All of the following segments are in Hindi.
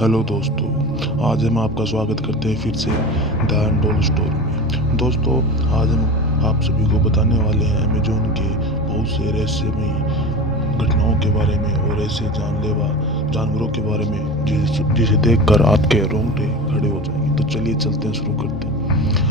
हेलो दोस्तों, आज हम आपका स्वागत करते हैं फिर से द अनटोल्ड स्टोरी में। दोस्तों, आज हम आप सभी को बताने वाले हैं अमेजोन के बहुत से रहस्यमयी घटनाओं के बारे में और ऐसे जानलेवा जानवरों के बारे में जिसे देखकर आपके रोंगटे खड़े हो जाएंगे। तो चलिए चलते हैं, शुरू करते हैं।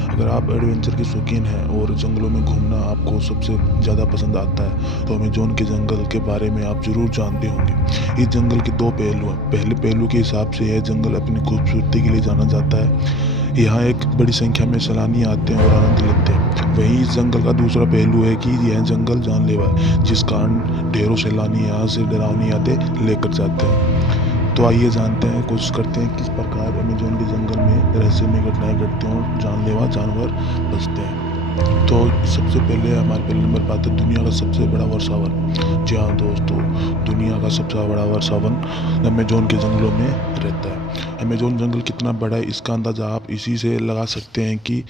अगर आप एडवेंचर के शौकीन हैं और जंगलों में घूमना आपको सबसे ज़्यादा पसंद आता है तो अमेजोन के जंगल के बारे में आप ज़रूर जानते होंगे। इस जंगल के दो पहलू हैं। पहले पहलू के हिसाब से यह जंगल अपनी खूबसूरती के लिए जाना जाता है। यहाँ एक बड़ी संख्या में सैलानी आते हैं और आनंद लेते हैं। वहीं इस जंगल का दूसरा पहलू है कि यह जंगल जानलेवा है, जिस कारण ढेरों सैलानी यहाँ से डरावनी यादें लेकर जाते हैं। तो आइए जानते हैं, कोशिश करते हैं किस प्रकार अमेजोन के जंगल में रहस्यमय घटनाएं घटती हैं और जानलेवा जानवर बचते हैं। तो सबसे पहले हमारे पहले नंबर पर आता है दुनिया का सबसे बड़ा वर्षावन। जी हाँ दोस्तों, दुनिया का सबसे बड़ा वर्षावन अमेजोन के जंगलों में रहता है। अमेजोन जंगल कितना बड़ा है इसका अंदाज़ा आप इसी से लगा सकते हैं कि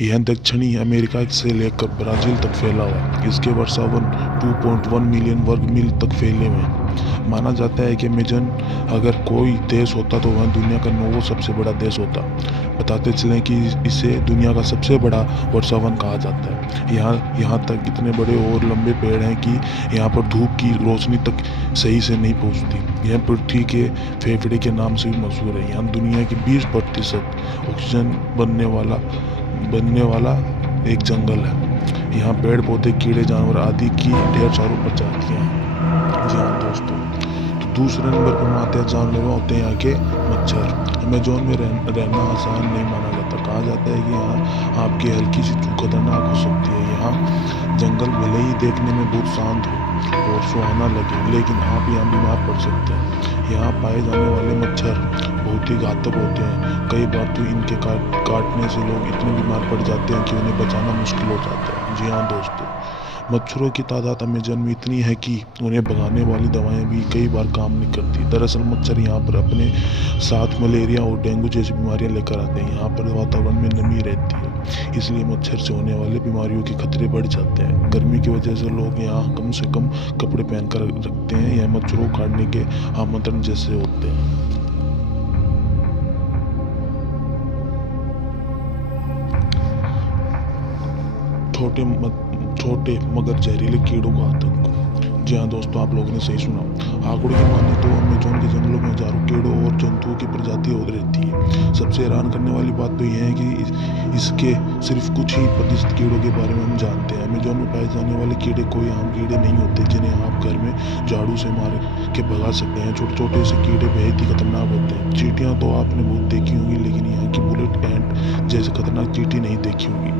यह दक्षिणी अमेरिका से लेकर ब्राज़ील तक फैला हुआ है। इसके वर्षावन 2.1 मिलियन वर्ग मील तक फैले हुए हैं। माना जाता है कि अमेजन अगर कोई देश होता तो वह दुनिया का 9वां सबसे बड़ा देश होता। बताते चलें कि इसे दुनिया का सबसे बड़ा वर्षावन कहा जाता है। यहाँ तक इतने बड़े और लंबे पेड़ हैं कि यहाँ पर धूप की रोशनी तक सही से नहीं पहुँचती। यह पृथ्वी के फेफड़े के नाम से भी मशहूर है। यहाँ दुनिया के 20% ऑक्सीजन बनने वाला एक जंगल है। यहाँ पेड़ पौधे, कीड़े, जानवर आदि की ढेर सारी प्रजातियाँ हैं। जी हाँ दोस्तों, तो दूसरे नंबर पर आते हैं जानलेवा होते हैं यहाँ के मच्छर। अमेजोन में रहना आसान नहीं माना जाता। कहा जाता है कि यहाँ आपकी हल्की सी चूक खतरनाक हो सकती है। यहाँ जंगल भले ही देखने में बहुत शांत हो और सुहाना लगे, लेकिन आप यहाँ बीमार पड़ सकते हैं। यहाँ पाए जाने वाले मच्छर बहुत ही घातक होते हैं। कई बार तो इनके काटने से लोग इतने बीमार पड़ जाते हैं कि उन्हें बचाना मुश्किल हो जाता है। जी हाँ दोस्तों, मच्छरों की तादाद अमेजन में इतनी है कि उन्हें भगाने वाली दवाएं भी कई बार काम नहीं करती। दरअसल मच्छर यहाँ पर अपने साथ मलेरिया और डेंगू जैसी बीमारियां लेकर आते हैं। यहाँ पर वातावरण में नमी रहती है, इसलिए मच्छर से होने वाले बीमारियों के खतरे बढ़ जाते हैं। गर्मी की वजह से लोग यहाँ कम से कम कपड़े पहनकर रखते हैं। यह मच्छरों को काटने के आमंत्रण जैसे होते हैं। छोटे मगर जहरीले कीड़ों का आतंक। जी हाँ दोस्तों, आप लोगों ने सही सुना। आंकड़ों की माने तो अमेजोन के जंगलों में हजारों कीड़ों और जंतुओं की प्रजातियां होती रहती है। सबसे हैरान करने वाली बात तो यह है कि इसके सिर्फ कुछ ही प्रतिशत कीड़ों के बारे में हम जानते हैं। अमेजोन में पाए जाने वाले कीड़े कोई आम कीड़े नहीं होते जिन्हें आप घर में झाड़ू से मार के भगा सकते हैं। छोटे छोटे से कीड़े बेहद ही खतरनाक होते हैं। चींटियाँ तो आपने बहुत देखी होंगी, लेकिन यहाँ की बुलेट एंट जैसे खतरनाक चींटी नहीं देखी होगी।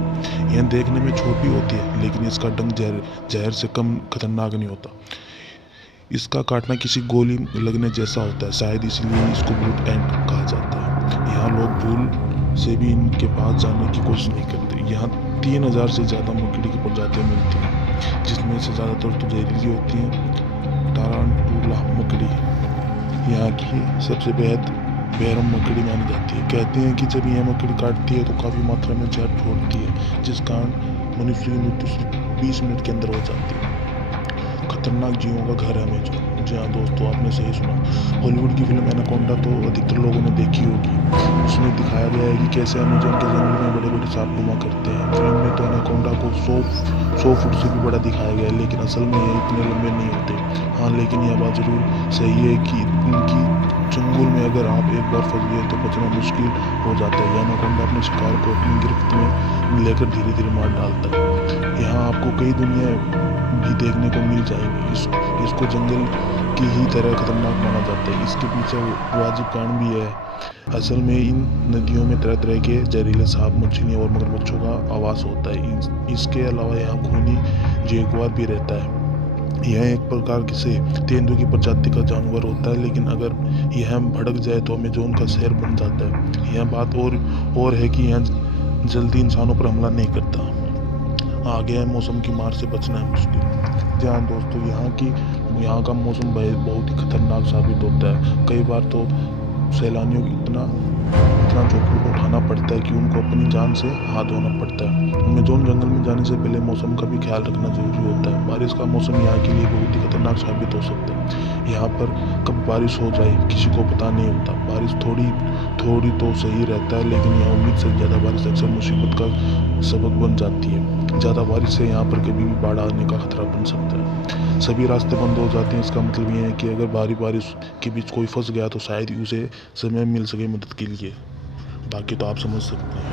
यह देखने में छोटी होती है, लेकिन इसका डंक जहर से कम खतरनाक नहीं होता। इसका काटना किसी गोली लगने जैसा होता है, शायद इसलिए इसको बुलेट एंट कहा जाता है। यहाँ लोग भूल से भी इनके पास जाने की कोशिश नहीं करते। यहाँ 3000 से ज़्यादा मकड़ी की प्रजातियाँ मिलती हैं, जिसमें से ज़्यादातर तो जहरीली होती हैं। टारांटुला मकड़ी यहाँ की सबसे बेरहम मकड़ी मानी जाती है। कहते हैं कि जब यह मकड़ी काटती है तो काफ़ी मात्रा में जहर छोड़ती है, जिस कारण मनुष्य की मृत्यु सिर्फ 20 मिनट के अंदर हो जाती है। खतरनाक जीवों का घर है अमेजोन। जी हाँ दोस्तों, आपने सही सुना। हॉलीवुड की फिल्म एनाकोंडा तो अधिकतर लोगों ने देखी होगी। उसमें दिखाया गया है कि कैसे अमेजोन के जंगल में बड़े बड़े सांप घुमा करते हैं। फिल्म में तो एनाकोंडा को 100 फुट से भी बड़ा दिखाया गया है, लेकिन असल में ये इतने लंबे नहीं होते। हाँ, लेकिन यह बात जरूर सही है कि इनकी चंगुल में अगर आप एक बार फंस गए तो बचना मुश्किल हो जाता है। एनाकोंडा अपने शिकार को अपनी गिरफ्त में लेकर धीरे धीरे मार डालता है। यहाँ आपको कई दुनिया भी देखने को मिल जाएंगे। इसको जंगल की ही तरह खतरनाक माना जाता है। इसके पीछे वाजिब कारण भी है। असल में इन नदियों में तरह तरह के जहरीले सांप, मछलियाँ और मगरमच्छों का आवास होता है। इसके अलावा यहाँ खूनी जगुआर भी रहता है। यह एक प्रकार से तेंदुए की प्रजाति का जानवर होता है, लेकिन अगर यह भड़क जाए तो अमेजोन का शहर बन जाता है। यह बात और है कि यह जल्दी इंसानों पर हमला नहीं करता। आगे है मौसम की मार से बचना है मुश्किल। जी हाँ दोस्तों, यहाँ का मौसम बहुत ही खतरनाक साबित होता है। कई बार तो सैलानियों को इतना जोखिम उठाना पड़ता है कि उनको अपनी जान से हाथ धोना पड़ता है। अमेज़न जंगल में जाने से पहले मौसम का भी ख्याल रखना ज़रूरी होता है। बारिश का मौसम यहाँ के लिए बहुत ही खतरनाक साबित हो सकता है। यहाँ पर कब बारिश हो जाए किसी को पता नहीं होता। बारिश थोड़ी तो सही रहता है, लेकिन यहाँ उम्मीद से ज़्यादा बारिश अक्सर मुसीबत का सबक बन जाती है। ज़्यादा बारिश से यहाँ पर कभी भी बाढ़ आने का खतरा बन सकता है। सभी रास्ते बंद हो जाते हैं। इसका मतलब ये है कि अगर भारी बारिश के बीच कोई फंस गया तो शायद ही उसे समय मिल सके मदद के लिए। बाकी तो आप समझ सकते हैं।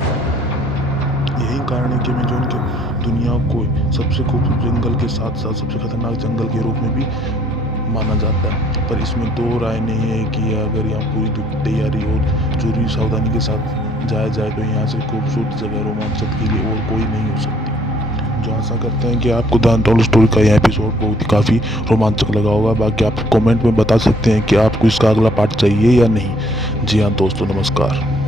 यही कारण है कि अमेज़न के दुनिया को सबसे खूबसूरत जंगल के साथ साथ सबसे खतरनाक जंगल के रूप में भी माना जाता है। पर इसमें दो राय नहीं है कि अगर यहाँ पूरी तैयारी और जरूरी सावधानी के साथ जाया जाए तो यहाँ से खूबसूरत जगह रोमांचक के लिए और कोई नहीं हो सकती। जो आशा करते हैं कि आपको द अनटोल्ड स्टोरी का यह एपिसोड बहुत ही काफ़ी रोमांचक लगा होगा। बाकी आप कमेंट में बता सकते हैं कि आपको इसका अगला पार्ट चाहिए या नहीं। जी हाँ दोस्तों, नमस्कार।